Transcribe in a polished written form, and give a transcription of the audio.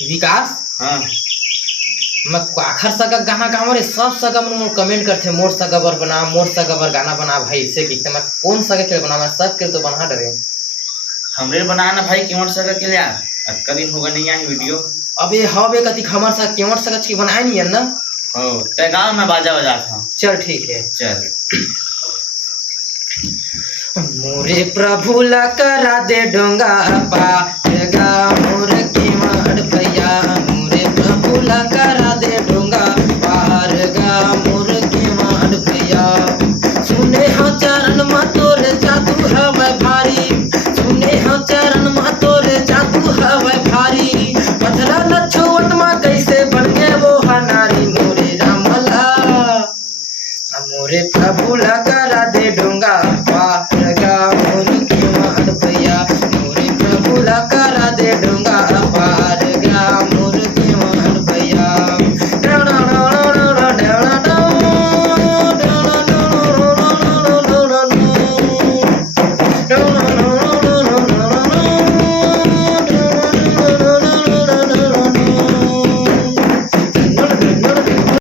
विकास हाँ मैं आखर सगा गाना गाँव रे सब सगा मन कमेंट करते मोर सगा बर बना मोर सगा बर गाना बना भाई इससे की मैं कौन सगा के बना मैं सब के तो बना डरे हमरे बनाना भाई केवट सगा के यार अब कभी होगा नहीं आई वीडियो। अबे हवे कति खमर सगा केवट सगा की बनाए नहीं है ना। हो ते गाँव में बाजा बजा था। चल ठीक है चल मोरे प्रभु ला करा दे डोंगा पा मोर